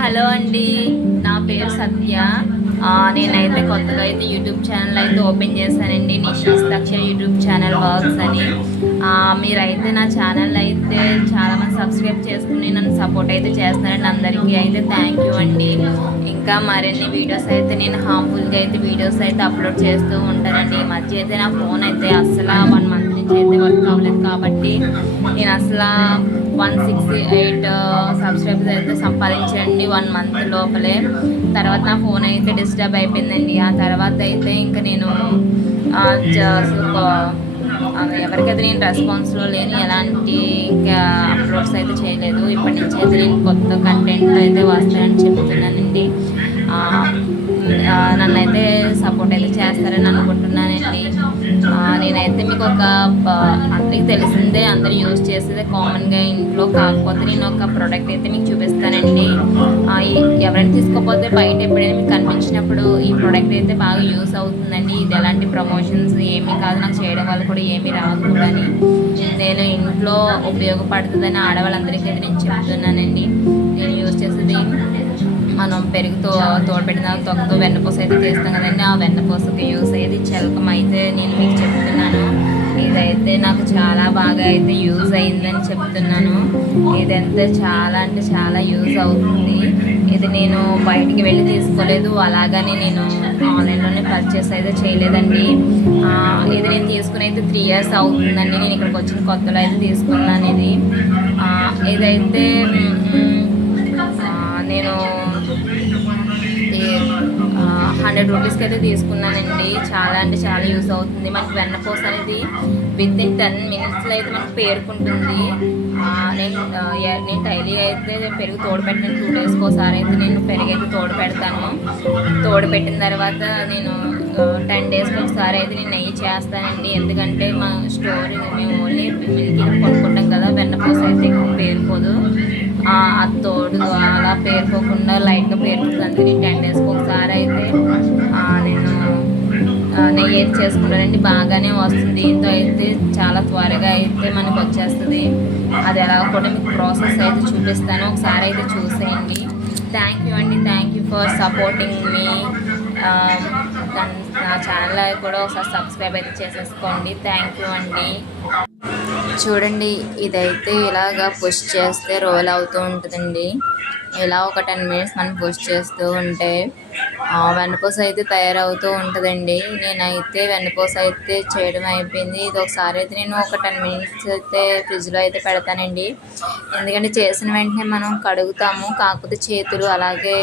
Hello అండి. నా పేరు సత్య. నేనైతే కొత్తగా అయితే యూట్యూబ్ ఛానల్ అయితే ఓపెన్ చేశానండి. Nishi's Daksha YouTube channel works అని. మీరైతే నా ఛానల్ అయితే చాలామంది సబ్స్క్రైబ్ చేసుకుని నన్ను సపోర్ట్ అయితే చేస్తున్నారండి అందరికీ అయితే థ్యాంక్ యూ అండి. ఇంకా మరిన్ని వీడియోస్ అయితే నేను హార్మ్ఫుల్గా అయితే వీడియోస్ అయితే అప్లోడ్ చేస్తూ ఉంటానండి. ఈ మధ్య అయితే నా ఫోన్ అయితే అసలు వన్ మంత్ నుంచి అయితే వర్క్ అవ్వలేదు కాబట్టి నేను అసలు one six eight uh, subscribers అయితే సంపాదించండి వన్ మంత్ లోపలే. తర్వాత నా ఫోన్ అయితే డిస్టర్బ్ అయిపోయిందండి. ఆ తర్వాత అయితే ఇంకా నేను జ- ఎవరికైతే నేను రెస్పాన్స్లో లేని ఎలాంటి ఇంకా అప్లోడ్స్ అయితే చేయలేదు ఇప్పటి నుంచి అయితే నేను కొత్త కంటెంట్ అయితే వస్తాయని చెప్తున్నానండి. నన్ను అయితే నన్నైతే సపోర్ట్ అయితే చేస్తారని అనుకుంటున్నానండి. నేనైతే మీకు ఒక ప- తెలిసిందే అందరూ యూజ్ చేసేదే కామన్గా ఇంట్లో. కాకపోతే నేను ఒక ప్రోడక్ట్ అయితే మీకు చూపిస్తానండి. ఎవరైనా తీసుకోకపోతే బయట ఎప్పుడైనా మీకు కనిపించినప్పుడు ఈ ప్రోడక్ట్ అయితే బాగా యూస్ అవుతుందండి. ఇది ఎలాంటి ప్రమోషన్స్ ఏమీ కాదు. నాకు చేయడం వల్ల కూడా ఏమీ రాదు అని నేను ఇంట్లో ఉపయోగపడుతుందని ఆడవాళ్ళందరికీ అయితే నేను చెప్తున్నానండి. నేను యూజ్ చేసేది మనం పెరుగుతో తోడపెట్టిన తొక్కతో వెన్నపూస అయితే చేస్తాం కదండి. ఆ వెన్నపూసకి యూస్ అయ్యేది చిలకం అయితే నేను మీకు చెప్తున్నాను. ఇదైతే నాకు చాలా బాగా అయితే యూజ్ అయిందని చెప్తున్నాను. ఇదంతా చాలా అంటే చాలా యూజ్ అవుతుంది. ఇది నేను బయటికి వెళ్ళి తీసుకోలేదు. అలాగని నేను ఆన్లైన్లోనే పర్చేస్ అయితే చేయలేదండి. ఇది నేను తీసుకుని అయితే త్రీ ఇయర్స్ అవుతుందండి. నేను ఇక్కడికి వచ్చిన కొత్తలో అయితే తీసుకున్నాను ఇది. ఇదైతే హండ్రెడ్ రూపీస్కి అయితే తీసుకున్నానండి. చాలా అంటే చాలా యూస్ అవుతుంది. మనకి వెన్నపూస అనేది విత్ ఇన్ టెన్ మినిట్స్లో అయితే మనకి పేరుకుంటుంది. నేను నేను డైలీ అయితే పెరుగు తోడు పెట్టిన టూ డేస్కి ఒకసారి అయితే నేను పెరుగు అయితే తోడు పెడతాను తోడు పెట్టిన తర్వాత నేను టెన్ డేస్కి ఒకసారి అయితే నేను నెయ్యి చేస్తానండి. ఎందుకంటే మా స్టోర్ మేము ఓన్లీ మిల్క్ కొనుక్కుంటాం కదా. వెన్నపూస అయితే ఎక్కువ పేరుకోదు. ఆ, తోడు పేరుకోకుండా లైట్గా పేరుకుంటుంది టెన్ డేస్కి ఒకసారి అయితే నేను నెయ్యి అయితే చేసుకుంటానండి. బాగానే వస్తుంది. దీంతో అయితే చాలా త్వరగా అయితే మనకు వచ్చేస్తుంది. అది ఎలా కూడా మీకు ప్రాసెస్ అయితే చూపిస్తాను. ఒకసారి అయితే చూసేయండి. థ్యాంక్ యూ అండి. థ్యాంక్ యూ ఫర్ సపోర్టింగ్ మీ నా ఛానల్ కూడా ఒకసారి సబ్స్క్రైబ్ అయితే చేసేసుకోండి. థ్యాంక్ యూ అండి. చూడండి ఇదైతే ఇలాగా పుష్ చేస్తే రోల్ అవుతూ ఉంటుందండి. ఇలా ఒక టెన్ మినిట్స్ మనం పుష్ చేస్తూ ఉంటే వెన్నపూస అయితే తయారవుతూ ఉంటుందండి. నేనైతే వెన్నపూస అయితే చేయడం అయిపోయింది. ఇది ఒకసారి అయితే నేను ఒక టెన్ మినిట్స్ అయితే ఫ్రిడ్జ్లో అయితే పెడతానండి. ఎందుకంటే చేసిన వెంటనే మనం కడుగుతాము కాకపోతే చేతులు అలాగే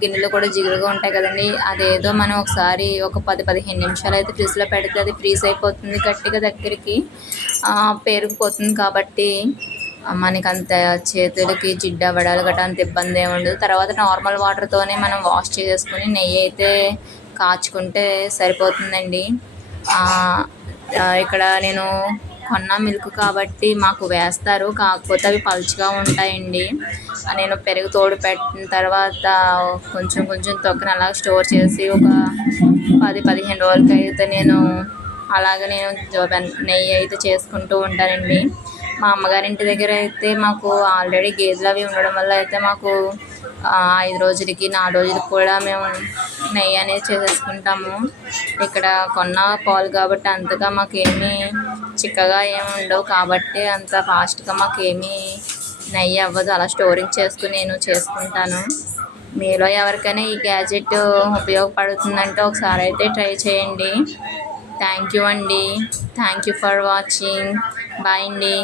గిన్నెలు కూడా జిగురుగా ఉంటాయి కదండి. అదేదో మనం ఒకసారి ఒక పది పదిహేను నిమిషాలు అయితే ఫ్రిడ్జ్లో పెడితే అది ఫ్రీజ్ అయిపోతుంది గట్టిగా దగ్గరికి పేరుకుపోతుంది కాబట్టి మనకి అంత చేతులకి జిడ్డు అవ్వడాలు గట్రా అంత ఇబ్బంది ఏమి ఉండదు. తర్వాత నార్మల్ వాటర్తోనే మనం వాష్ చేసుకుని నెయ్యి అయితే కాచుకుంటే సరిపోతుందండి. ఇక్కడ నేను కొన్న మిల్క్ కాబట్టి మాకు వేస్తారు. కాకపోతే అవి పలుచగా ఉంటాయండి. నేను పెరుగు తోడు పెట్టిన తర్వాత కొంచెం కొంచెం తొక్కన అలా స్టోర్ చేసి ఒక పది పదిహేను రోజులకి అయితే నేను అలాగే నేను నెయ్యి అయితే చేసుకుంటూ ఉంటానండి. మా అమ్మగారింటి దగ్గర అయితే మాకు ఆల్రెడీ గేదెలు అవి ఉండడం వల్ల అయితే మాకు ఐదు రోజులకి నాలుగు రోజులకి కూడా మేము నెయ్యి అనేది చేసేసుకుంటాము. ఇక్కడ కొన్న పాలు కాబట్టి అంతగా మాకేమీ చిక్కగా ఏమి ఉండవు కాబట్టి అంత ఫాస్ట్గా మాకేమీ నెయ్యి అవ్వదు. అలా స్టోరింగ్ చేసుకుని నేను చేసుకుంటాను. మీలో ఎవరికైనా ఈ గ్యాజెట్ ఉపయోగపడుతుందంటే ఒకసారి అయితే ట్రై చేయండి. థ్యాంక్ యూ అండి. Thank you for watching. Bye అండి.